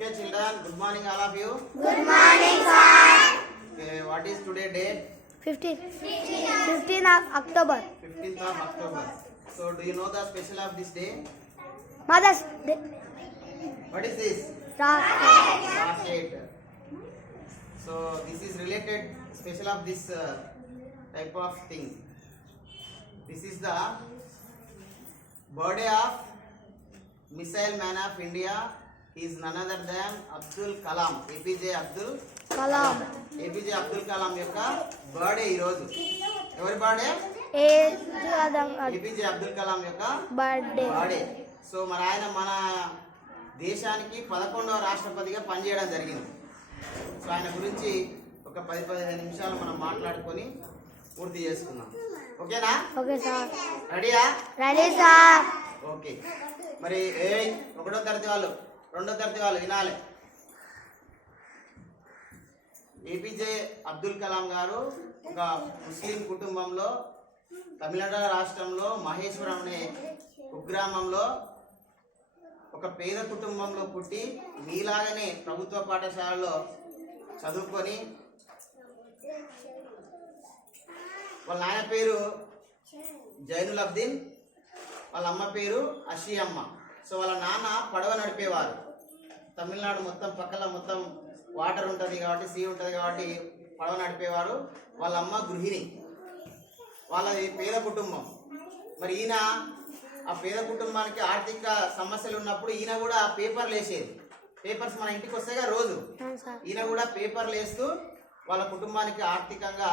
Okay, children. Good morning, all of you. Good morning, sir. Okay, what is today date? 15th of October. 15th of October. So, do you know the special of this day? Mother's Day. What is this? Rocket. So, this is related special of this type of thing. This is the birthday of Missile Man of India. He is none other than Abdul Kalam. APJ Abdul Kalam. APJ Abdul Kalam యొక్క birthday ఈ రోజు. ఎవరి birthday? APJ Abdul Kalam యొక్క birthday. So మరి ఆయన మన దేశానికి 11వ రాష్ట్రపతిగా పనిచేయడం జరిగింది. సో ఆయన గురించి ఒక 10-15 నిమిషాలు మనం మాట్లాడుకొని పూర్తి చేసుకుందాం. ఓకేనా? Okay sir. రెడీయా? Ready sir. ఓకే. మరి ఒకటో తరగతి వాళ్ళు, రెండో తరగతి వాళ్ళు వినాలి. ఏపీజే అబ్దుల్ కలాం గారు ఒక ముస్లిం కుటుంబంలో తమిళనాడు రాష్ట్రంలో మహేశ్వరం అనే కుగ్రామంలో ఒక పేద కుటుంబంలో పుట్టి మీలాగనే ప్రభుత్వ పాఠశాలలో చదువుకొని వాళ్ళ నాయన పేరు జైనుల్ అబ్దీన్, వాళ్ళ అమ్మ పేరు అషియమ్మ. సో వాళ్ళ నాన్న పడవ నడిపేవారు. తమిళనాడు మొత్తం పక్కల మొత్తం వాటర్ ఉంటుంది కాబట్టి, సీ ఉంటుంది కాబట్టి పడవ నడిపేవారు. వాళ్ళ అమ్మ గృహిణి. వాళ్ళది పేద కుటుంబం. మరి ఈయన ఆ పేద కుటుంబానికి ఆర్థిక సమస్యలు ఉన్నప్పుడు ఈయన కూడా పేపర్లు వేసేది. పేపర్స్ మన ఇంటికి వస్తాయిగా రోజు. ఈయన కూడా పేపర్లు వేస్తూ వాళ్ళ కుటుంబానికి ఆర్థికంగా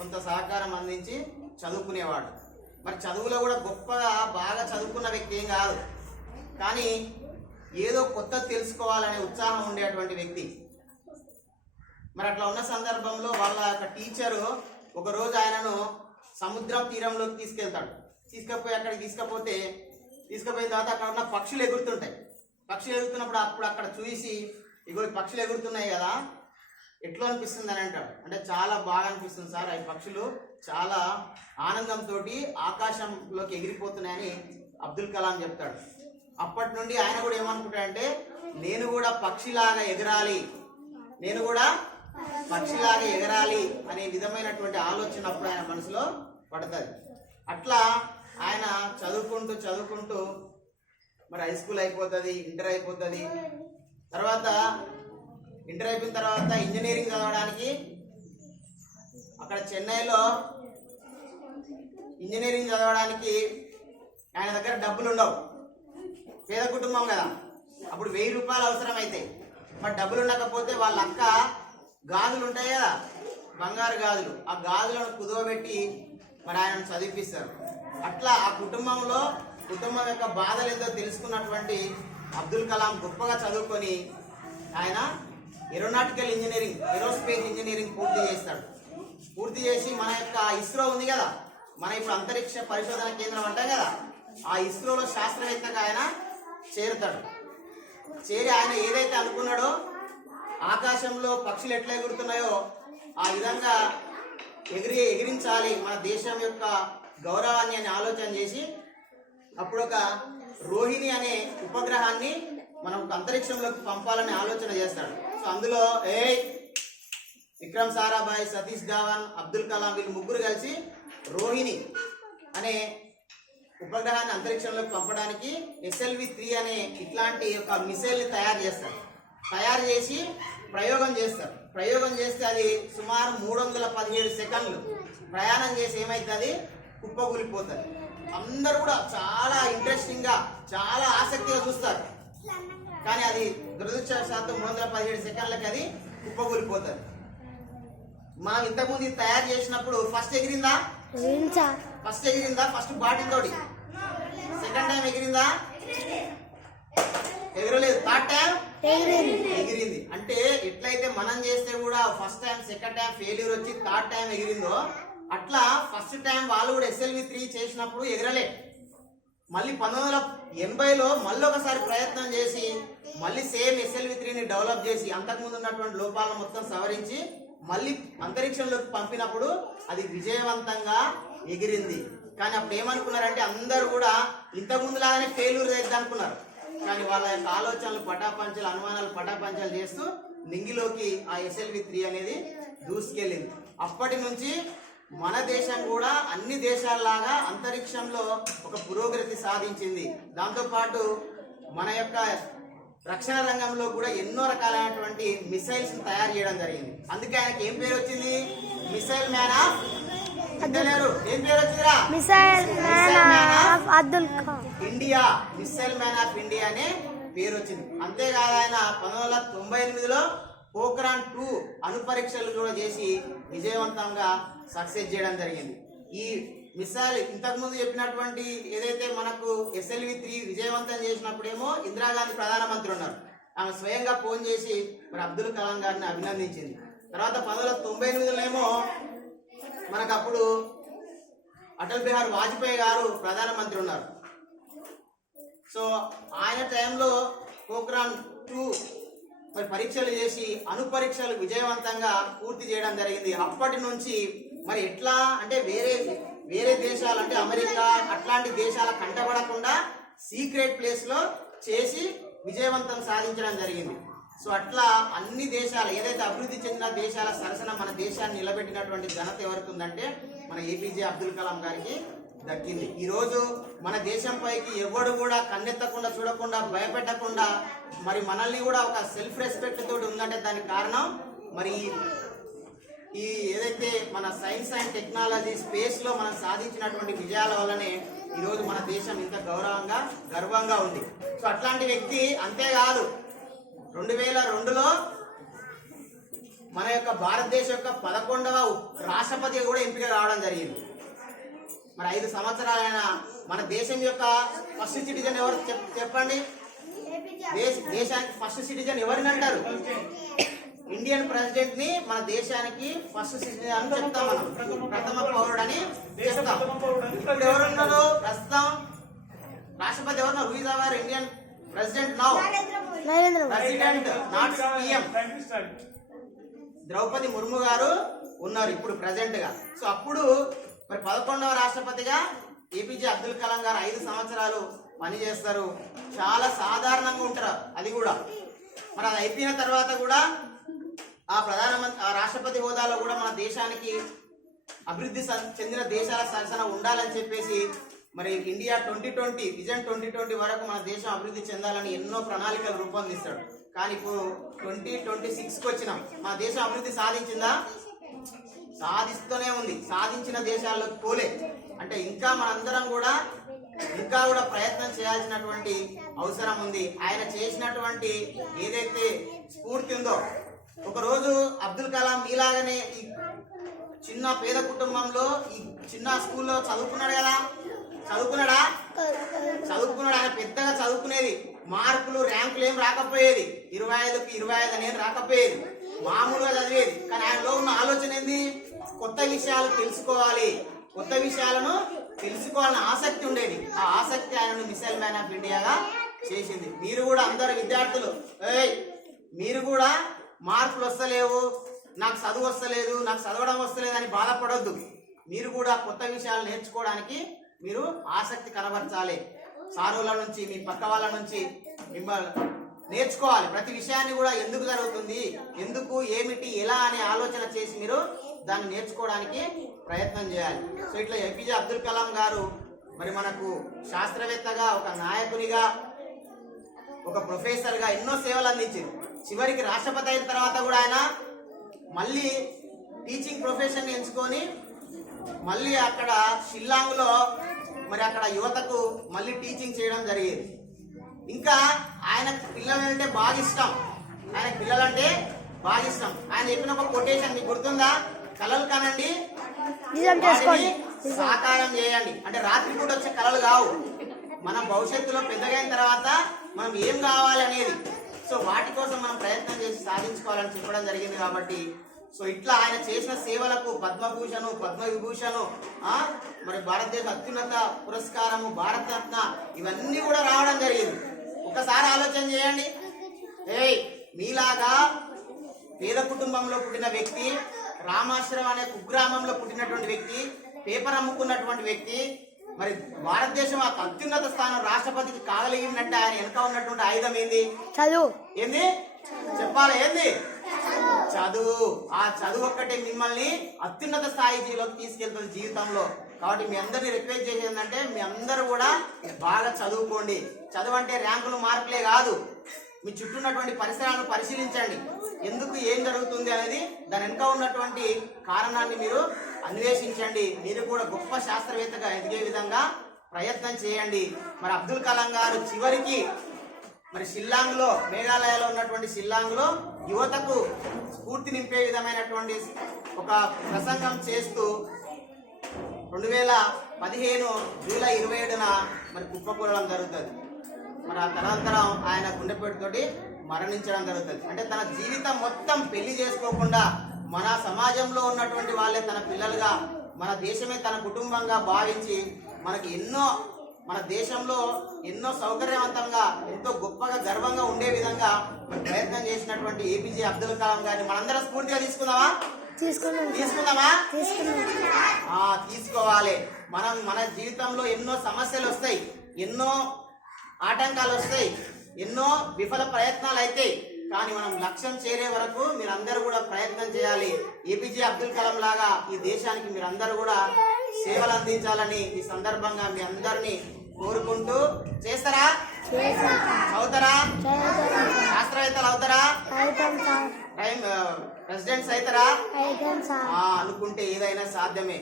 కొంత సహకారం అందించి చదువుకునేవాడు. మరి చదువులో కూడా గొప్పగా బాగా చదువుకున్న వ్యక్తి ఏం కాదు, కానీ ఏదో కొత్త తెలుసుకోవాలనే ఉత్సాహం ఉండేటువంటి వ్యక్తి. మరి అట్లా ఉన్న సందర్భంలో వాళ్ళ యొక్క టీచరు ఒకరోజు ఆయనను సముద్రం తీరంలోకి తీసుకెళ్తాడు. అక్కడికి తీసుకుపోయిన తర్వాత అక్కడ ఉన్న పక్షులు ఎగురుతుంటాయి. పక్షులు ఎగురుతున్నప్పుడు అక్కడ చూసి, ఇగో పక్షులు ఎగురుతున్నాయి కదా, ఎట్లా అనిపిస్తుంది అని అంటాడు. అంటే చాలా బాగా అనిపిస్తుంది సార్, ఈ పక్షులు చాలా ఆనందంతో ఆకాశంలోకి ఎగిరిపోతున్నాయని అబ్దుల్ కలాం చెప్తాడు. అప్పటి నుండి ఆయన కూడా ఏమనుకుంటాడంటే, నేను కూడా పక్షిలాగా ఎగరాలి అనే విధమైనటువంటి ఆలోచన అప్పుడు ఆయన మనసులో పడుతుంది. అట్లా ఆయన చదువుకుంటూ మరి హై స్కూల్ అయిపోతుంది, ఇంటర్ అయిపోతుంది. ఇంటర్ అయిపోయిన తర్వాత ఇంజనీరింగ్ చదవడానికి అక్కడ చెన్నైలో ఇంజనీరింగ్ చదవడానికి ఆయన దగ్గర డబ్బులు ఉండవు. పేద కుటుంబం కదా, అప్పుడు 1000 రూపాయలు అవసరం అయితే. మరి డబ్బులు ఉండకపోతే వాళ్ళ అక్క గాజులు ఉంటాయి కదా, బంగారు గాజులు, ఆ గాజులను కుదవబెట్టి మరి ఆయనను చదివిపిస్తారు. అట్లా ఆ కుటుంబం యొక్క బాధలు ఏందో తెలుసుకున్నటువంటి అబ్దుల్ కలాం గొప్పగా చదువుకొని ఆయన ఏరోనాటికల్ ఇంజనీరింగ్, ఏరోస్పేస్ ఇంజనీరింగ్ పూర్తి చేసి మన యొక్క ఇస్రో ఉంది కదా, మన ఇప్పుడు అంతరిక్ష పరిశోధన కేంద్రం అంటాం కదా, ఆ ఇస్రోలో శాస్త్రవేత్తగా ఆయన చేరి ఆయన ఏదైతే అనుకున్నాడో, ఆకాశంలో పక్షులు ఎట్లా ఎగురుతున్నాయో ఆ విధంగా ఎగిరించాలి మన దేశం యొక్క గౌరవాన్ని అని ఆలోచన చేసి అప్పుడు ఒక రోహిణి అనే ఉపగ్రహాన్ని మనం అంతరిక్షంలోకి పంపాలని ఆలోచన చేస్తాడు. సో అందులో విక్రమ్ సారాభాయ్, సతీష్ ధావన్, అబ్దుల్ కలాం వీళ్ళు ముగ్గురు కలిసి రోహిణి అనే ఉపగ్రహాన్ని అంతరిక్షంలోకి పంపడానికి SLV-3 అనే ఇట్లాంటి ఒక మిసైల్ని తయారు చేసి ప్రయోగం చేస్తే అది సుమారు 317 సెకండ్లు ప్రయాణం చేసి ఏమైతుంది, కుప్పకూలిపోతుంది. అందరూ కూడా చాలా ఇంట్రెస్టింగ్గా, చాలా ఆసక్తిగా చూస్తారు. కానీ అది దురదృష్టవశాత్తు 317 సెకండ్లకి అది కుప్పకూలిపోతుంది. మనం ఇంతకుముందు ఇది తయారు చేసినప్పుడు ఫస్ట్ ఎగిరిందా? ఫస్ట్ బాటిల్ తోటి. సెకండ్ టైం ఎగిరిందా? ఎగరలేదు. థర్డ్ టైం ఎగిరింది. అంటే ఎట్లయితే మనం చేస్తే కూడా first time, second time failure వచ్చి థర్డ్ టైం ఎగిరిందో, అట్లా ఫస్ట్ టైం వాళ్ళు కూడా SLV-3 చేసినప్పుడు ఎగరలే. మళ్ళీ 1980లో మళ్ళీ ఒకసారి ప్రయత్నం చేసి మళ్ళీ సేమ్ SLV-3ని డెవలప్ చేసి అంతకుముందు ఉన్నటువంటి లోపాలను మొత్తం సవరించి మళ్ళీ అంతరిక్షంలోకి పంపినప్పుడు అది విజయవంతంగా ఎగిరింది. కానీ అప్పుడు ఏమనుకున్నారంటే అందరూ కూడా ఇంతకుముందు లాగానే ఫెయిల్యూర్ అవుతుంది అనుకున్నారు. కానీ వాళ్ళ యొక్క ఆలోచనలు పటాపంచలు, అనుమానాలు పటాపంచలు చేస్తూ నింగిలోకి ఆ SLV-3 అనేది దూసుకెళ్ళింది. అప్పటి నుంచి మన దేశం కూడా అన్ని దేశాల్లాగా అంతరిక్షంలో ఒక పురోగతి సాధించింది. దాంతోపాటు మన యొక్క రక్షణ రంగంలో కూడా ఎన్నో రకాలైనటువంటి మిసైల్స్ తయారు చేయడం జరిగింది. అందుకే ఆయనకి ఏం పేరు వచ్చింది? మిసైల్ మ్యాన్ ఆఫ్ ఏం పేరు వచ్చిందిరా? Missile man of Abdul India. Missile man of India అనే పేరు వచ్చింది. అంతేకాదు ఆయన 1998లో పోఖ్రాన్ 2 అణు పరీక్షలు కూడా చేసి విజయవంతంగా సక్సెస్ చేయడం జరిగింది. ఈ మిసైల్ ఇంతకుముందు చెప్పినటువంటి ఏదైతే మనకు SLV-3 విజయవంతం చేసినప్పుడేమో ఇందిరాగాంధీ ప్రధానమంత్రి ఉన్నారు. ఆమె స్వయంగా ఫోన్ చేసి మరి అబ్దుల్ కలాం గారిని అభినందించింది. తర్వాత 1998లో మనకు అప్పుడు అటల్ బిహారీ వాజ్పేయి గారు ప్రధానమంత్రి ఉన్నారు. సో ఆయన టైంలో పోఖ్రాన్ 2 మరి పరీక్షలు చేసి అణు పరీక్షలు విజయవంతంగా పూర్తి చేయడం జరిగింది. అప్పటి నుంచి మరి ఎట్లా అంటే వేరే దేశాలు అంటే అమెరికా అట్లాంటి దేశాల కంటపడకుండా సీక్రెట్ ప్లేస్ లో చేసి విజయవంతం సాధించడం జరిగింది. సో అట్లా అన్ని దేశాలు ఏదైతే అభివృద్ధి చెందిన దేశాల సరసన మన దేశాన్ని నిలబెట్టినటువంటి ఘనత ఎవరికి ఉందంటే మన APJ అబ్దుల్ కలాం గారికి దక్కింది. ఈ రోజు మన దేశం పైకి ఎవడు కూడా కన్నెత్తకుండా చూడకుండా భయపెట్టకుండా మరి మనల్ని కూడా ఒక సెల్ఫ్ రెస్పెక్ట్ తోటి ఉందంటే దానికి కారణం మరి ఈ ఏదైతే మన సైన్స్ అండ్ టెక్నాలజీ స్పేస్ లో మనం సాధించినటువంటి విజయాల వల్లనే ఈ రోజు మన దేశం ఇంత గర్వంగా ఉంది. సో అట్లాంటి వ్యక్తి అంతేకాదు 2002లో మన యొక్క భారతదేశం యొక్క 11వ రాష్ట్రపతి కూడా ఎంపిక కావడం జరిగింది. మరి 5 సంవత్సరాలైన మన దేశం యొక్క ఫస్ట్ సిటిజన్ ఎవరు చెప్పండి? దేశానికి ఫస్ట్ సిటిజన్ ఎవరిని అంటారు? ఇండియన్ ప్రెసిడెంట్ ని మన దేశానికి ఫస్ట్ సిటిజన్ అని చెప్తాం, మనం ప్రథమ పౌరుడు అని చెప్తాం. ఇప్పుడు ఎవరున్నారు ప్రస్తుతం రాష్ట్రపతి? ఎవరున్నారు? Who is our Indian president now? President not PM. Droupadi Murmu గారు ఉన్నారు ఇప్పుడు ప్రెసిడెంట్ గా. సో అప్పుడు మరి 11వ రాష్ట్రపతిగా APJ అబ్దుల్ కలాం గారు 5 సంవత్సరాలు పనిచేస్తారు. చాలా సాధారణంగా ఉంటారు. అది కూడా మరి అది అయిపోయిన తర్వాత కూడా ఆ రాష్ట్రపతి హోదాలో కూడా మన దేశానికి అభివృద్ధి చెందిన దేశాల సరసన ఉండాలని చెప్పేసి మరి ఇండియా 2020 విజన్ 2020 వరకు మన దేశం అభివృద్ధి చెందాలని ఎన్నో ప్రణాళికలు రూపొందిస్తాడు. కానీ ఇప్పుడు 2026కి వచ్చినాం. మన దేశం అభివృద్ధి సాధించిందా? సాధిస్తూనే ఉంది. సాధించిన దేశాల్లోకి పోలే. అంటే ఇంకా మనందరం కూడా ప్రయత్నం చేయాల్సినటువంటి అవసరం ఉంది. ఆయన చేసినటువంటి ఏదైతే స్ఫూర్తి ఉందో, ఒకరోజు అబ్దుల్ కలాం మీలాగానే ఈ చిన్న పేద కుటుంబంలో ఈ చిన్న స్కూల్లో చదువుకున్నాడు కదా. చదువుకున్నాడు. ఆయన పెద్దగా చదువుకునేది. మార్కులు ర్యాంకులు ఏం రాకపోయేది. 25కి 25 అనేది రాకపోయేది. మామూలుగా చదివేది. కానీ ఆయనలో ఉన్న ఆలోచన ఏంది? కొత్త విషయాలు తెలుసుకోవాలి, కొత్త విషయాలను తెలుసుకోవాలని ఆసక్తి ఉండేది. ఆ ఆసక్తి ఆయనను మిసైల్ మ్యాన్ ఆఫ్ ఇండియాగా చేసింది. మీరు కూడా అందరు విద్యార్థులు, మీరు కూడా మార్కులు వస్తలేవు, నాకు చదువు వస్తలేదు, నాకు చదవడం వస్తలేదు అని బాధపడొద్దు. మీరు కూడా కొత్త విషయాలు నేర్చుకోవడానికి మీరు ఆసక్తి కనబరచాలి. సారుల నుంచి, మీ పక్క వాళ్ళ నుంచి మిమ్మల్ని నేర్చుకోవాలి. ప్రతి విషయాన్ని కూడా ఎందుకు జరుగుతుంది, ఎందుకు, ఏమిటి, ఎలా అనే ఆలోచన చేసి మీరు దాన్ని నేర్చుకోవడానికి ప్రయత్నం చేయాలి. సో ఇట్లా APJ అబ్దుల్ కలాం గారు మరి మనకు శాస్త్రవేత్తగా, ఒక నాయకునిగా, ఒక ప్రొఫెసర్గా ఎన్నో సేవలు అందించారు. చివరికి రాష్ట్రపతి అయిన తర్వాత కూడా ఆయన మళ్ళీ టీచింగ్ ప్రొఫెషన్ ఎంచుకొని మళ్ళీ అక్కడ షిల్లాంగ్లో మరి అక్కడ యువతకు మళ్ళీ టీచింగ్ చేయడం జరిగేది. ఇంకా ఆయన పిల్లలంటే బాగా ఇష్టం. ఆయన చెప్పిన ఒక కొటేషన్ మీకు గుర్తుందా? కలలు కనండి, సాకారం చేయండి. అంటే రాత్రిపూట వచ్చే కలలు కావు, మన భవిష్యత్తులో పెద్దగైన తర్వాత మనం ఏం కావాలి అనేది. సో వాటి కోసం మనం ప్రయత్నం చేసి సాధించుకోవాలని చెప్పడం జరిగింది. కాబట్టి సో ఇట్లా ఆయన చేసిన సేవలకు పద్మభూషణు, పద్మవిభూషణు, మరి భారతదేశ అత్యున్నత పురస్కారము, భారతరత్న, ఇవన్నీ కూడా రావడం జరిగింది. ఒకసారి ఆలోచన చేయండి. మీలాగా పేద కుటుంబంలో పుట్టిన వ్యక్తి, రామాశ్రమం అనే కుగ్రామంలో పుట్టినటువంటి వ్యక్తి, పేపర్ అమ్ముకున్నటువంటి వ్యక్తి, మరి భారతదేశం ఆ అత్యున్నత స్థానం రాష్ట్రపతికి కాగలిగినట్టే ఆయన వెనక ఉన్నటువంటి ఆయుధం ఏంది? చదువు. ఏంది చెప్పాలి? ఏంది? చదువు. ఆ చదువు ఒక్కటే మిమ్మల్ని అత్యున్నత స్థాయిలోకి తీసుకెళ్తుంది జీవితంలో. కాబట్టి మీ అందరినీ రిక్వెస్ట్ చేసేది ఏంటంటే మీ అందరూ కూడా బాగా చదువుకోండి. చదువు అంటే ర్యాంకులు మార్కులే కాదు, మీ చుట్టూ ఉన్నటువంటి పరిసరాలను పరిశీలించండి. ఎందుకు ఏం జరుగుతుంది అనేది దాని వెనుక ఉన్నటువంటి కారణాన్ని మీరు అన్వేషించండి. మీరు కూడా గొప్ప శాస్త్రవేత్తగా ఎదిగే విధంగా ప్రయత్నం చేయండి. మరి అబ్దుల్ కలాం గారు చివరికి మరి షిల్లాంగ్ లో, మేఘాలయలో ఉన్నటువంటి షిల్లాంగ్ లో యువతకు స్ఫూర్తి నింపే విధమైనటువంటి ఒక ప్రసంగం చేస్తూ 2015 జూలై 27న మరి కుప్పకూలడం జరుగుతుంది. మరి ఆ తరంతరం ఆయన గుండెపోటుతోటి మరణించడం జరుగుతుంది. అంటే తన జీవితం మొత్తం పెళ్లి చేసుకోకుండా మన సమాజంలో ఉన్నటువంటి వాళ్ళే తన పిల్లలుగా, మన దేశమే తన కుటుంబంగా భావించి మనకి మన దేశంలో ఎన్నో సౌకర్యవంతంగా ఎంతో గొప్పగా గర్వంగా ఉండే విధంగా ప్రయత్నం చేసినటువంటి ఏపీజే అబ్దుల్ కలాం గారిని మనందరం స్ఫూర్తిగా తీసుకుందామా? తీసుకోవాలి. మన జీవితంలో ఎన్నో సమస్యలు వస్తాయి, ఎన్నో ఆటంకాలు వస్తాయి, ఎన్నో విఫల ప్రయత్నాలు అవుతాయి. కానీ మనం లక్ష్యం చేరే వరకు మీరందరూ కూడా ప్రయత్నం చేయాలి. ఏపీజే అబ్దుల్ కలాం లాగా ఈ దేశానికి మీరందరూ కూడా సేవలు అందించాలని ఈ సందర్భంగా మీ అందరినీ కోరుకుంటూ, చేస్తారా? అవుతారా? శాస్త్రవేత్తలు అవుతారా? ప్రెసిడెంట్స్ అవుతారా? అనుకుంటే ఏదైనా సాధ్యమే.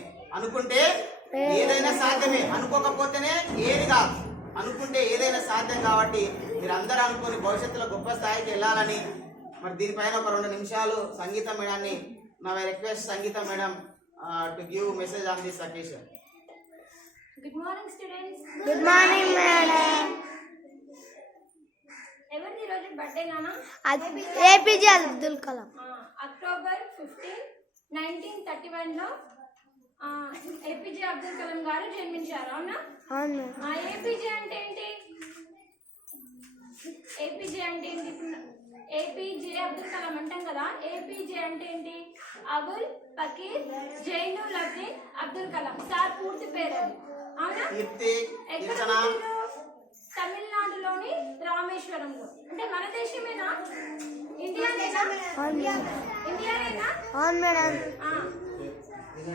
అనుకోకపోతేనే ఏది కాదు. అనుకుంటే ఏదైనా సాధ్యం. కాబట్టి మీరందరూ అనుకుని భవిష్యత్తులో గొప్ప స్థాయికి వెళ్ళాలని మరి దీనిపైన ఒక 2 నిమిషాలు సంగీత మేడాన్ని నా request, Sangeeta madam to give message on this occasion. Good morning, students. Good morning madam. ఎవరిది ఈరోజు బర్త్డే నానా? ఏపీజే అబ్దుల్ కలాం. అక్టోబర్ 15, 1931లో ఏపీజే అబ్దుల్ కలాం గారు జన్మించారు. అవునా? అవును. ఏపీజే అంటే ఏంటి? ఏపీజే అంటే ఏంటి? ఏపీజే అబ్దుల్ కలాం అంటాం కదా. ఏపీజే అంటే ఏంటి? అబుల్ పకీర్ జైనులబ్దీన్ అబ్దుల్ కలాం. సార్ పూర్తి పేరు అది. అవునా? ఎక్కడ? తమిళనాడులోని రామేశ్వరంలో. అంటే మన దేశమేనా? ఇండియానేనా? ఇండియానేనా? అవును మేడం.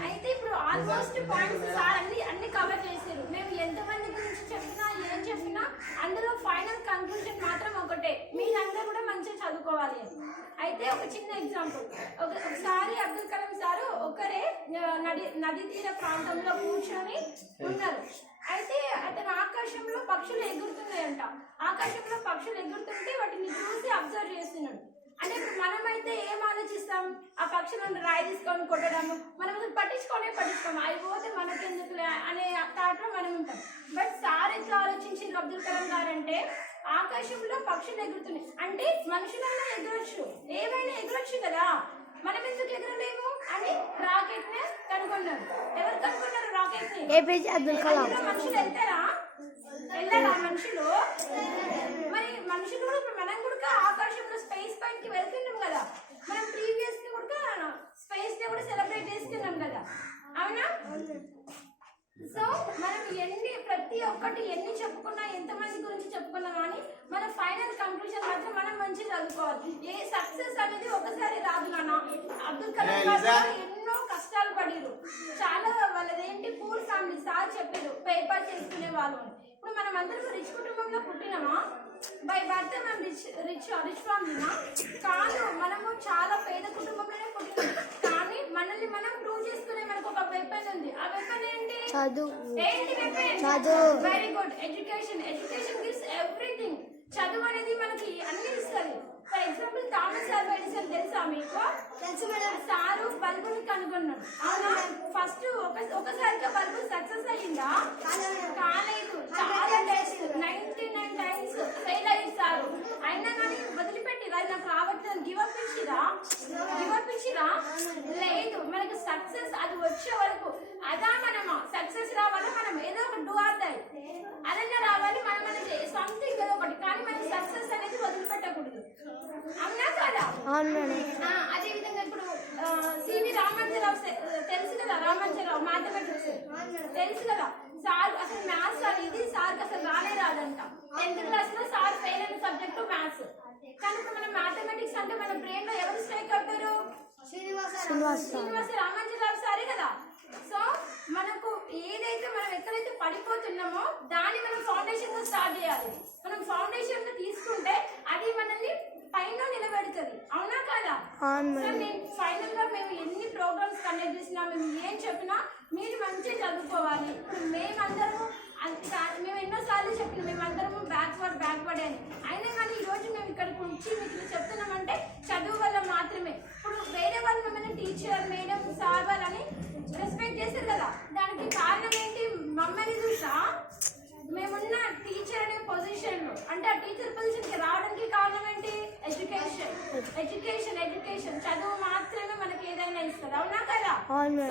అయితే ఇప్పుడు ఆల్మోస్ట్ పాయింట్స్ సార్ అన్ని కవర్ చేశారు. మేము ఎంతమంది గురించి చెప్పినా ఏం చెప్పినా అందులో ఫైనల్ కంక్లూజన్ మాత్రం ఒకటే, మీరందరూ కూడా మంచిగా చదువుకోవాలి అని. అయితే ఒక చిన్న ఎగ్జాంపుల్. ఒకసారి అబ్దుల్ కలాం సారు ఒకరే నది తీర ప్రాంతంలో కూర్చొని ఉన్నారు. అయితే అతను ఆకాశంలో పక్షులు ఎగురుతున్నాయంట. ఆకాశంలో పక్షులు ఎగురుతుంటే వాటిని చూసి అబ్జర్వ్ చేస్తున్నాడు. అంటే ఇప్పుడు మనమైతే ఏం ఆలోచిస్తాం? ఆ పక్షులను రాయి తీసుకొని కొట్టడము, మనం పట్టించుకోము. అవి పోతే మనకెందుకులే అనే థాట్లో మనం ఉంటాం. బట్ సార్ ఎట్లా ఆలోచించింది అబ్దుల్ కలాం గారు అంటే, ఆకాశంలో పక్షులు ఎగురుతున్నాయి అంటే మనుషులైనా ఎగరొచ్చు, ఏమైనా ఎగరొచ్చు కదా, మనం ఎందుకు ఎగరలేము అని రాకెట్ ని కనుగొన్నారు. ఎవరు కనుగొన్నారు రాకెట్ ని? ఏపీజే అబ్దుల్ కలాం. మనుషులు వెళ్ళారా మనుషులు? మరి మనుషులు కూడా ఇప్పుడు మనం కూడా ఆకాశంలో స్పేస్ పైకి వెళ్తున్నాం కదా. మనం ప్రీవియస్ ని కూడా స్పేస్ ని కూడా సెలబ్రేట్ చేస్తున్నాం కదా. అవునా? సో మనం ప్రతి ఒక్కటి ఎన్ని చెప్పుకున్నా, ఎంతమంది గురించి చెప్పుకున్నా కానీ మన ఫైనల్ కంక్లూజన్ మాత్రం మనం మంచిగా చదువుకోవాలి. ఏ సక్సెస్ అనేది ఒకసారి రాదు నాన్న. అబ్దుల్ కలాం గారు ఎన్నో కష్టాలు పడిరు. చాలా వాళ్ళదేంటి పూర్ ఫ్యామిలీ. సార్ చెప్పారు పేపర్ చేసుకునే వాళ్ళు. ఇప్పుడు మనం అందరం రిచ్ కుటుంబంలో పుట్టినామా? బై బర్త్ మనం రిచ్ ఫ్యామిలీనా? కాదు, మనము చాలా పేద కుటుంబంలోనే పుట్టినాం. కానీ మనల్ని మనం ప్రూవ్ చేసుకునే మనకు ఒక వెపన్ ఉంది. ఆ వెపన్ ఏంటి? చదువు. ఏంటి వెపన్? చదువు. Very good. Education gives everything. చదువు అనేది మనకి అన్ని ఇస్తుంది. For example Thomas Alva Edison తెలుసా మీకు? తెలుసు మేడం. సారు బల్బుని కనుగొన్నాడు. అవునా? ఫస్ట్ ఒకసారిగా బల్బు సక్సెస్ అయ్యిందా? కాలేదు. చాలా టైమ్స్ 99 టైమ్స్ ఫెయిల్ అయ్యారు. అయినా కానీ వదిలిపెట్టిరా, నాకు రావట్లేదు గివ్ అప్ ఇచ్చిరా? లేదు. మనకు సక్సెస్ అది వచ్చే వరకు మనము సక్సెస్ రావాలి. మనం ఏదో ఒక డూ ఆర్ డై అదన్నా రావాలి. మనం సంథింగ్ ఏదో ఒకటి. కానీ మనకి సక్సెస్ అనేది వదిలిపెట్టకూడదు. అవునా కాదా? అదే విధంగా ఇప్పుడు సివి రామాంజరావు తెలుసు కదా. రామాంజరావు మ్యాథమెటిక్స్ తెలుసు కదా. సార్ అసలు మ్యాథ్స్ అనేది సార్ అసలు రాదంట. 10th క్లాస్ లో సార్ ఫెయిల్ అయిన సబ్జెక్టు మ్యాథ్స్. కనుక మన మ్యాథమెటిక్స్ అంటే మన బ్రెయిన్ లో ఎవరు స్ట్రైక్ అవుతారు? శ్రీనివాస రామాంజరావు సారే కదా. సో మనకు ఏదైతే మనం ఎక్కడైతే పడిపోతున్నామో దాన్ని మనం ఫౌండేషన్ గా స్టార్ట్ చేయాలి. మనం ఫౌండేషన్ గా తీసుకుంటే అది మనల్ని పైన నిలబెడుతుంది. అవునా కదా? ఫైనల్ గా మేము ఎన్ని ప్రోగ్రామ్స్ కండక్ట్ చేసినా, మేము ఏం చెప్పినా మీరు మంచిగా చదువుకోవాలి. ఇప్పుడు మేమందరము మేము ఎన్నోసార్లు చెప్పిన మేమందరము బ్యాక్వర్డ్ అని. అయినా కానీ ఈ రోజు మేము ఇక్కడికి వచ్చి మీకు చెప్తున్నామంటే చదువు వల్ల మాత్రమే. ఇప్పుడు వేరే వాళ్ళు మమ్మల్ని టీచర్, మేడం, సార్ వాళ్ళని రెస్పెక్ట్ చేశారు కదా, దానికి కారణం ఏంటి? మమ్మల్ని చూసా మేమున్న టీచర్ అనే పొజిషన్ లో, అంటే ఆ టీచర్ పొజిషన్ కి రావడానికి కారణం ఏంటి? ఎడ్యుకేషన్ చదువు మాత్రమే మనకి ఏదైనా ఇస్తుంది. అవునా కదా?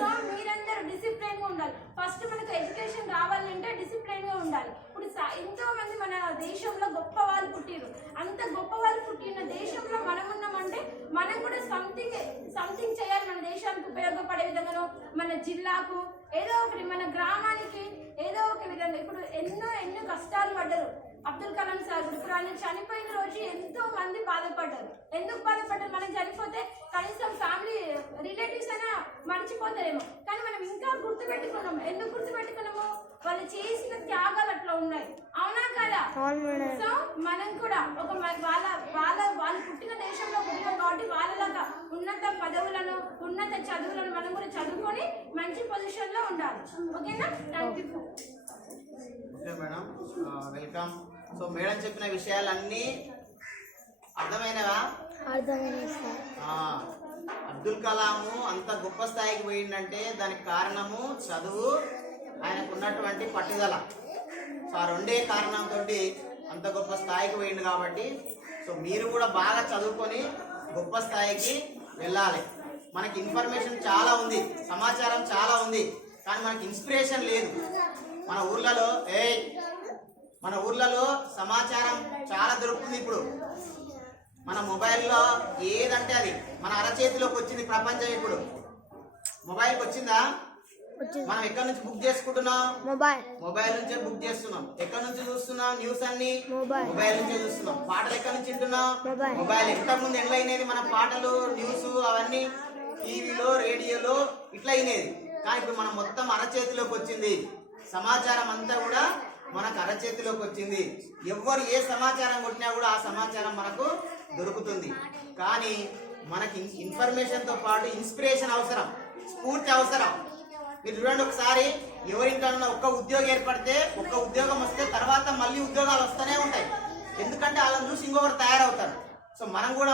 సో మీరందరూ డిసిప్లైన్ గా ఉండాలి. ఫస్ట్ మనకు ఎడ్యుకేషన్ రావాలంటే డిసిప్లైన్ గా ఉండాలి. ఇప్పుడు ఎంతో మంది మన దేశంలో గొప్ప వాళ్ళు పుట్టిరు. అంత గొప్ప వాళ్ళు పుట్టిన దేశంలో మనం ఉన్నామంటే మనం కూడా సంథింగ్ చేయాలి. మన దేశానికి ఉపయోగపడే విధంగానో, మన జిల్లాకు ఏదో ఒకటి, మన గ్రామానికి ఏదో ఒక విధంగా. ఇప్పుడు ఎన్నో కష్టాలు పడ్డారు అబ్దుల్ కలాం సార్. ఇప్పుడు ఆయన చనిపోయిన రోజు ఎంతో మంది బాధపడ్డారు. ఎందుకు బాధపడ్డారు? మనం చనిపోతే కనీసం ఫ్యామిలీ రిలేటివ్స్ అయినా మర్చిపోతారేమో, కానీ మనం ఇంకా గుర్తుపెట్టుకున్నాము. ఎందుకు గుర్తుపెట్టుకున్నాము? వాళ్ళు చేసిన త్యాగాలు అట్లా ఉన్నాయి. అవునా కదా? సో మనం కూడా ఒక వాళ్ళు పుట్టిన దేశంలో పుట్టినాం కాబట్టి వాళ్ళలాగా ఉన్నత పదవులను, ఉన్నత చదువులను మనం కూడా చదువుకొని మంచి పొజిషన్ లో ఉండాలి. ఓకేనా? Thank you. Okay madam, welcome. So madam చెప్పిన విషయాలన్నీ అర్థమైనవా? అబ్దుల్ కలాము అంత గొప్ప స్థాయికి పోయిందంటే దానికి కారణము చదువు, ఆయనకు ఉన్నటువంటి పట్టుదల. సో ఆ రెండే కారణంతో అంత గొప్ప స్థాయికి పోయింది. కాబట్టి సో మీరు కూడా బాగా చదువుకొని గొప్ప స్థాయికి వెళ్ళాలి. మనకి ఇన్ఫర్మేషన్ చాలా ఉంది, సమాచారం చాలా ఉంది, కానీ మనకి ఇన్స్పిరేషన్ లేదు. మన ఊర్లలో సమాచారం చాలా దొరుకుతుంది. ఇప్పుడు మన మొబైల్లో ఏదంటే అది మన అరచేతిలోకి వచ్చింది ప్రపంచం. ఇప్పుడు మొబైల్కి వచ్చిందా? మనం ఎక్కడి నుంచి బుక్ చేసుకుంటున్నాం? మొబైల్ నుంచే బుక్ చేస్తున్నాం. ఎక్కడి నుంచి చూస్తున్నాం? న్యూస్ అన్ని మొబైల్ నుంచే చూస్తున్నాం. పాటలు ఎక్కడి నుంచి వింటున్నాం? మొబైల్. ఇంతకుముందు ఎట్లా అయినది మన పాటలు, న్యూస్ అవన్నీ టీవీలో, రేడియోలో ఇట్లా అయినది. కానీ ఇప్పుడు మనం మొత్తం అరచేతిలోకి వచ్చింది. సమాచారం అంతా కూడా మనకు అరచేతిలోకి వచ్చింది. ఎవరు ఏ సమాచారం కొట్టినా కూడా ఆ సమాచారం మనకు దొరుకుతుంది. కానీ మనకి ఇన్ఫర్మేషన్ తో పాటు ఇన్స్పిరేషన్ అవసరం, స్ఫూర్తి అవసరం. మీరు చూడండి, ఒకసారి ఎవరింటన్నా ఒక్క ఉద్యోగం ఏర్పడితే, ఒక్క ఉద్యోగం వస్తే తర్వాత మళ్ళీ ఉద్యోగాలు వస్తూనే ఉంటాయి. ఎందుకంటే వాళ్ళని చూసి ఇంకొకరు తయారవుతారు. సో మనం కూడా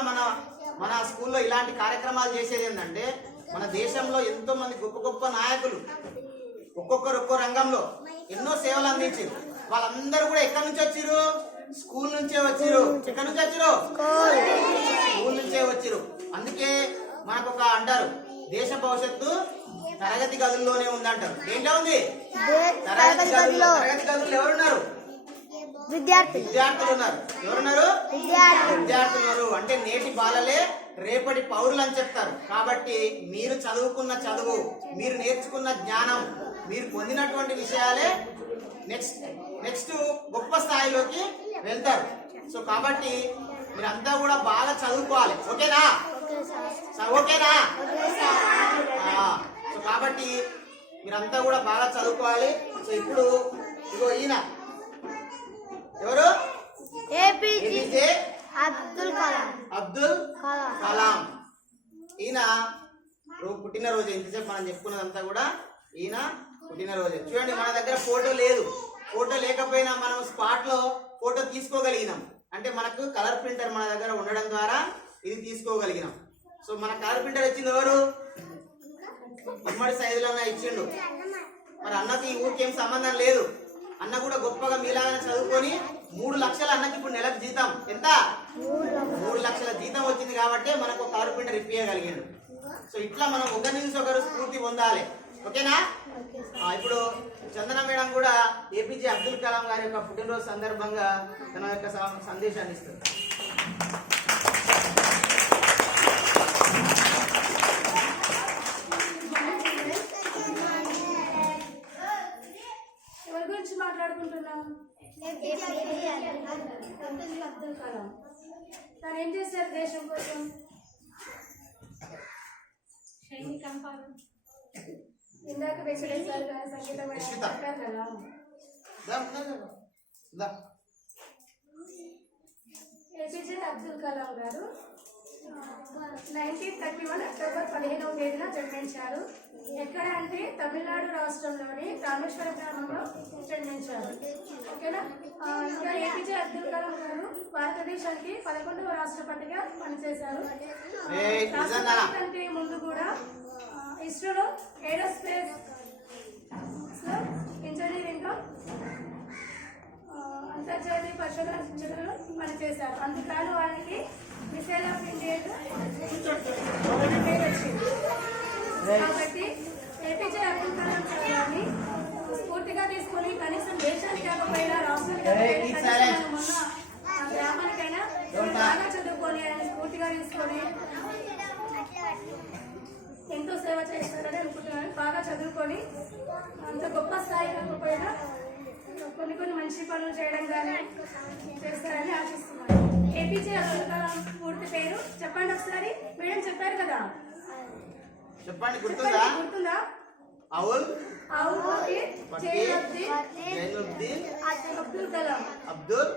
మన స్కూల్లో ఇలాంటి కార్యక్రమాలు చేసేది ఏంటంటే, మన దేశంలో ఎంతో మంది గొప్ప గొప్ప నాయకులు ఒక్కొక్కరు ఒక్కో రంగంలో ఎన్నో సేవలు అందించారు. వాళ్ళందరూ కూడా ఎక్కడి నుంచి వచ్చిరు? స్కూల్ నుంచే వచ్చిరు. ఎక్కడి నుంచి వచ్చిరు? స్కూల్ నుంచే వచ్చిరు. అందుకే మనకు ఒక అంటారు, దేశ భవిష్యత్తు తరగతి గదుల్లోనే ఉందంటారు. ఏంటో ఉంది? తరగతి గదుల్లో ఎవరున్నారు? విద్యార్థులు ఉన్నారు. ఎవరున్నారు? విద్యార్థులు ఉన్నారు. అంటే నేటి బాలలే రేపటి పౌరులు అని చెప్తారు. కాబట్టి మీరు చదువుకున్న చదువు, మీరు నేర్చుకున్న జ్ఞానం, మీరు పొందినటువంటి విషయాలే నెక్స్ట్ గొప్ప స్థాయిలోకి వెళ్తారు. సో కాబట్టి మీరంతా కూడా బాగా చదువుకోవాలి. ఓకేనా? ఓకేనా? సో కాబట్టి మీరంతా కూడా బాగా చదువుకోవాలి. సో ఇప్పుడు ఇగో ఈయన ఎవరు? ఏపీజే అబ్దుల్ కలాం. ఈయన పుట్టినరోజు. ఇంతసేపు మనం చెప్పుకున్నదంతా కూడా ఈయన పుట్టినరోజు. చూడండి, మన దగ్గర ఫోటో లేదు. ఫోటో లేకపోయినా మనం స్పాట్ లో ఫోటో తీసుకోగలిగినాం. అంటే మనకు కలర్ ప్రింటర్ మన దగ్గర ఉండడం ద్వారా ఇది తీసుకోగలిగినాం. సో మన కలర్ ప్రింటర్ ఇచ్చింది ఎవరు? ఉమ్మడి సైజులో ఇచ్చిండు. మరి అన్నకి ఈ ఊరికి ఏం సంబంధం లేదు. అన్న కూడా గొప్పగా మీలాగానే చదువుకొని 3 లక్షల అన్నకి ఇప్పుడు నెలకు జీతం ఎంత? 3 లక్షల జీతం వచ్చింది కాబట్టి మనకు కలర్ ప్రింటర్ ఇప్పించగలిగాడు. సో ఇట్లా మనం ఒకరి నుంచి ఒకరు స్ఫూర్తి పొందాలి. ఓకేనా? ఇప్పుడు చందన మేడం కూడా ఏపీజే అబ్దుల్ కలాం గారి యొక్క పుట్టినరోజు సందర్భంగా తన యొక్క సందేశాన్ని ఇస్తుంది. చేశారు దేశం కోసం? ఇందాక వెంకటేశ్వర గారు సంగీతం చెప్పారు కదా. ఏపీజే అబ్దుల్ కలాం గారు 1931 అక్టోబర్ 15వ తేదీన జన్మించారు. ఎక్కడ అంటే తమిళనాడు రాష్ట్రంలోని రామేశ్వర గ్రామంలో జన్మించారు. ఓకేనా? ఇంకా ఏపీజే అబ్దుల్ కలాం గారు భారతదేశానికి 11వ రాష్ట్రపతిగా పనిచేశారు. రాష్ట్రపతి కంటే ముందు కూడా ఇస్రోలో ఏరోస్పేస్ ఇంజనీరింగ్ లో అంతర్జాతీయ పరిశోధనలో పనిచేశారు. అందుకని వారికి మిసైల్ ఆఫ్ ఇండియా పేరు వచ్చింది. కాబట్టి ఏపీజే అబ్దుల్ కలాం గారిని స్ఫూర్తిగా తీసుకుని కనీసం దేశానికి కాకపోయినా రాష్ట్రానికి మొన్న గ్రామానికైనా బాగా చదువుకొని ఆయన స్ఫూర్తిగా తీసుకొని ఎంతో సేవ చేస్తారని అనుకుంటున్నాను. బాగా చదువుకొని అంత గొప్ప స్థాయి కాకపోయినా కొన్ని మంచి పనులు చేయడం కానీ చేస్తారని ఆశిస్తున్నాను. ఏపీజే అబ్దుల్ కలాం పూర్తి పేరు చెప్పండి ఒకసారి. మేడం చెప్పారు కదా, చెప్పండి. గుర్తుందా? అవుల్ జైనుద్దీన్ అబ్దుల్ కలాం. అబ్దుల్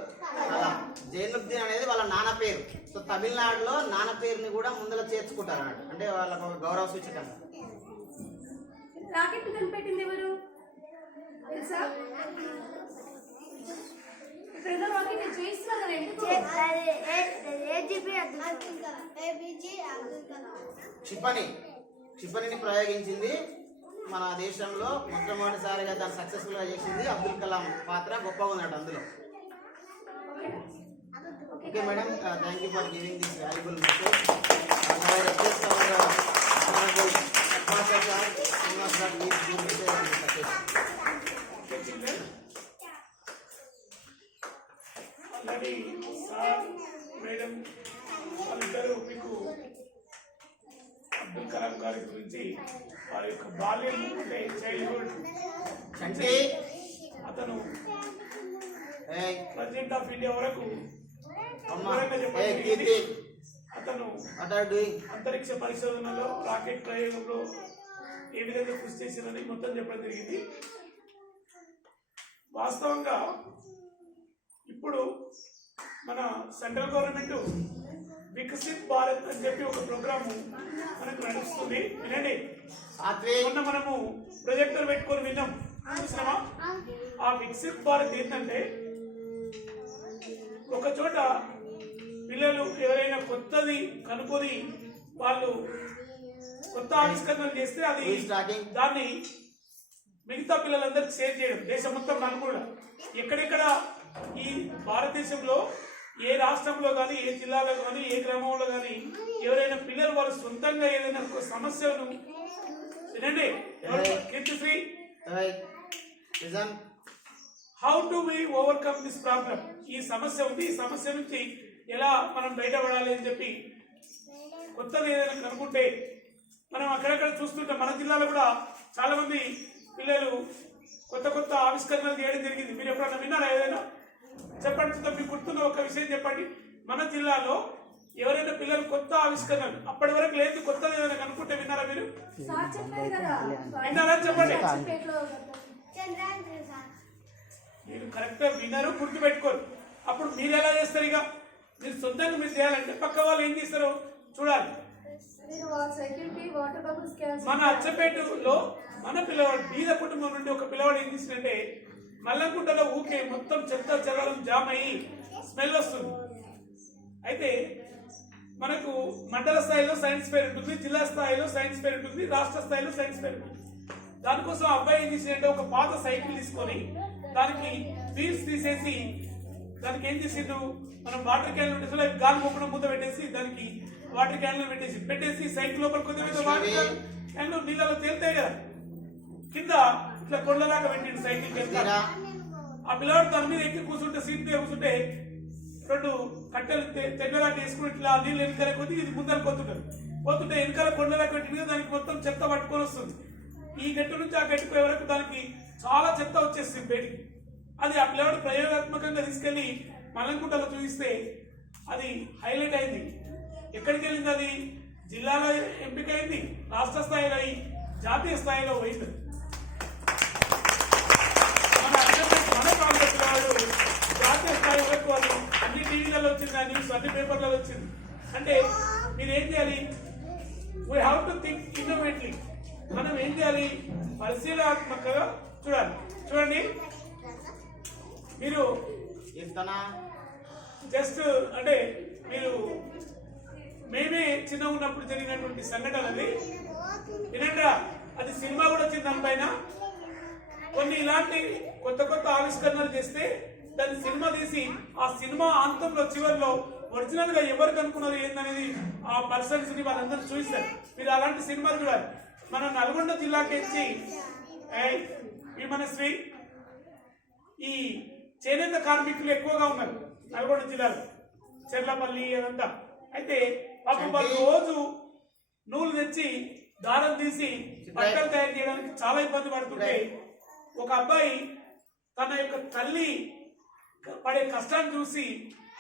కలాం. జైనుద్దీన్ అనేది వాళ్ళ నాన్న పేరు. సో తమిళనాడులో నాన్న పేరుని కూడా ముందర చేర్చుకుంటారు అన్నట్టు, అంటే వాళ్ళకు గౌరవ సూచకంగా. రాకెట్ కనిపెట్టింది ఎవరు తెలుసా? ఇక్కడ రాకెట్ చేయిస్తున్నారు కదా, ఎందుకు? క్షిపణిని ప్రయోగించింది మన దేశంలో మొట్టమొదటిసారిగా దాన్ని సక్సెస్ఫుల్ గా చేసింది అబ్దుల్ కలాం. పాత్ర గొప్పగా ఉన్నట్టు అందులో. Okay madam, thank you for giving this valuable message. Already sir madam వాళ్ళిద్దరూ మీకు అబ్దుల్ కలాం గారి గురించి వారి యొక్క బాల్యం అంటే చైల్డ్హుడ్ అంటే అతను ప్రెసిడెంట్ ఆఫ్ ఇండియా వరకు అతను అంతరిక్ష పరిశోధనలో రాకెట్ ప్రయోగంలో ఏ విధంగా కృషి చేశారని మొత్తం చెప్పడం జరిగింది. వాస్తవంగా ఇప్పుడు మన సెంట్రల్ గవర్నమెంట్ వికసిత్ భారత్ అని చెప్పి ఒక ప్రోగ్రామ్ మనకు నడుస్తుంది. వినండి, మొన్న మనము ప్రొజెక్టర్ పెట్టుకొని విన్నాం, చూసినామా? ఆ వికసిత్ భారత్ ఏంటంటే ఒక చోట పిల్లలు ఎవరైనా కొత్తది కనుక్కొని వాళ్ళు కొత్త ఆవిష్కరణలు చేస్తే అది దాన్ని మిగతా పిల్లలందరికీ షేర్ చేయడం, దేశం మొత్తం నలుగురు. ఎక్కడెక్కడ ఈ భారతదేశంలో ఏ రాష్ట్రంలో కానీ, ఏ జిల్లాలో కానీ, ఏ గ్రామంలో కానీ ఎవరైనా పిల్లలు వాళ్ళు సొంతంగా ఏదైనా ఒక సమస్యను వినండి, Keerthisri, how to we overcome this problem, ఈ సమస్య ఉంది, ఈ సమస్య నుంచి ఎలా మనం బయటపడాలి అని చెప్పి కొత్తది ఏదైనా కనుక్కుంటే మనం అక్కడక్కడ చూస్తుంటాం. మన జిల్లాలో కూడా చాలా మంది పిల్లలు కొత్త కొత్త ఆవిష్కరణలు చేయడం జరిగింది. మీరు ఎప్పుడన్నా విన్నారా? ఏదైనా చెప్పండి, మీకు గుర్తున్న ఒక విషయం చెప్పండి. మన జిల్లాలో ఎవరైనా పిల్లలు కొత్త ఆవిష్కరణలు అప్పటి వరకు లేదు కొత్తది ఏదైనా కనుక్కుంటే విన్నారా? మీరు విన్నారా? చెప్పండి. మీరు కరెక్ట్గా విన్నారు, గుర్తు పెట్టుకోరు. అప్పుడు మీరు ఎలా చేస్తారు? ఇక మీరు సొంతంగా మీరు చేయాలంటే పక్క వాళ్ళు ఏం చేస్తారో చూడాలి. మన అచ్చపేటలో మన పిల్లవాడు బీద కుటుంబం నుండి ఒక పిల్లవాడు ఏం చేసిందంటే మల్లకుంటలో ఊకే మొత్తం చెత్త చెదరం జామ్ అయ్యి స్మెల్ వస్తుంది. అయితే మనకు మండల స్థాయిలో సైన్స్ ఫేర్ ఉంటుంది, జిల్లా స్థాయిలో సైన్స్ ఫేర్ ఉంటుంది, రాష్ట్ర స్థాయిలో సైన్స్ ఫేర్ ఉంటుంది. దానికోసం అబ్బాయి ఏం చేసిందంటే ఒక పాత సైకిల్ తీసుకొని దానికి వీల్స్ తీసేసి దానికి ఏం చేసిండు, మనం వాటర్ క్యాన్ పెట్టేసి గాలి మొక్కడం ముద్ద పెట్టేసి దానికి వాటర్ క్యాన్ పెట్టేసి సైకిల్ లోపల కొద్దిగా వాటర్ క్యాన్ నీళ్ళలో తేలుతాయి కదా, కింద ఇట్లా కొండలాగా పెట్టిండు సైకిల్ కింద. ఆ పిల్లవాడు దాని మీద ఎక్కి కూర్చుంటే, సీట్ మీద కూర్చుంటే రెండు కట్టెలు తెగ్గలాగా వేసుకుని ఇట్లా నీళ్ళు వెనకాల కొద్ది ఇది ముందర పోతుంటే వెనకాల కొండలాగా పెట్టింది, దానికి మొత్తం చెత్త పట్టుకొని వస్తుంది. ఈ గట్టు నుంచి ఆ గట్టిపోయే వరకు దానికి చాలా చెత్త వచ్చేస్తుంది బయటికి. అది ఆ పిల్లవాడు ప్రయోగాత్మకంగా తీసుకెళ్లి మల్లంకుంటలో చూపిస్తే అది హైలైట్ అయింది. ఎక్కడికి వెళ్ళింది అది? జిల్లాలో ఎంపికైంది, రాష్ట్ర స్థాయిలో అయి జాతీయ స్థాయిలో పోయింది. మన కాంగ్రెస్ వాడు జాతీయ స్థాయి వరకు వాళ్ళు అన్ని టీవీలలో వచ్చింది, ఆ న్యూస్ అన్ని పేపర్లలో వచ్చింది. అంటే మీరు ఏం చేయాలి? We have to think innovatively. మనం ఏం చేయాలి? పరిశీలనాత్మకంగా చూడాలి. చూడండి, మీరు ఇంతనా జస్ట్ అంటే మీరు మేమే చిన్న ఉన్నప్పుడు జరిగినటువంటి సంఘటన అది వినండిరా. అది సినిమా కూడా వచ్చింది దానిపైన. కొన్ని ఇలాంటి కొత్త కొత్త ఆవిష్కరణలు చేస్తే దాన్ని సినిమా తీసి ఆ సినిమా అంతంలో చివరిలో ఒరిజినల్ గా ఎవరు కనుక్కున్నారు ఏందనేది ఆ పర్సన్స్ ని వాళ్ళందరూ చూపిస్తారు. మీరు అలాంటి సినిమాలు చూడాలి. మన నల్గొండ జిల్లాకి వచ్చి విమనశ్రీ ఈ చేనేత కార్మికులు ఎక్కువగా ఉన్నారు నల్గొండ జిల్లాలో, చెర్లపల్లి అదంతా. అయితే పాపం వాళ్ళు రోజు నూలు తెచ్చి దారం తీసి బట్టలు తయారు చేయడానికి చాలా ఇబ్బంది పడుతుంటే ఒక అబ్బాయి తన యొక్క తల్లి పడే కష్టాన్ని చూసి,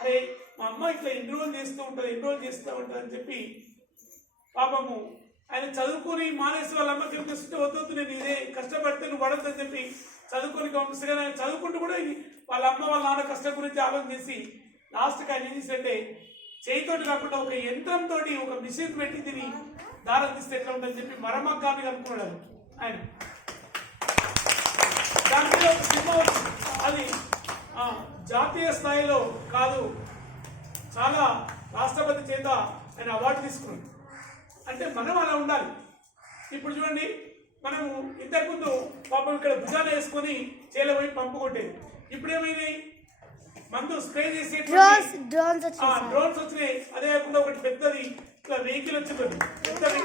అరే మా అమ్మ ఇట్లా ఎన్ని రోజులు చేస్తూ ఉంటుంది అని చెప్పి పాపము ఆయన చదువుకుని మానేసి వాళ్ళ అమ్మకి చూపిస్తుంటే వద్దు నేను ఇదే కష్టపడితే నువ్వు పడద్దని చెప్పి చదువుకొని పంపిస్తే ఆయన చదువుకుంటూ కూడా వాళ్ళ అమ్మ వాళ్ళ నాన్న కష్టం గురించి ఆలోచన చేసి లాస్ట్కి ఆయన ఏం చేసిందంటే చేయితోటి కాకుండా ఒక యంత్రంతో ఒక మిషన్ పెట్టి తిని దారం తీస్తే ఎట్లా ఉందని చెప్పి మరమగ్గాన్ని కనుక్కున్నాడు ఆయన. దాని మీద ఒక సినిమా వచ్చింది. అది జాతీయ స్థాయిలో కాదు, చాలా రాష్ట్రపతి చేత ఆయన అవార్డు తీసుకున్నాడు. అంటే మనం అలా ఉండాలి. ఇప్పుడు చూడండి, మనము ఇంతకుముందు పాపం ఇక్కడ భుజాన వేసుకొని చేలో పోయి పంపు కొట్టేది. ఇప్పుడు ఏమైంది? మందు స్ప్రే చేసే డ్రోన్స్ వచ్చినాయి. అదే కాకుండా ఒకటి పెద్దది ఇట్లా వెహికల్ వచ్చింది, పెద్దది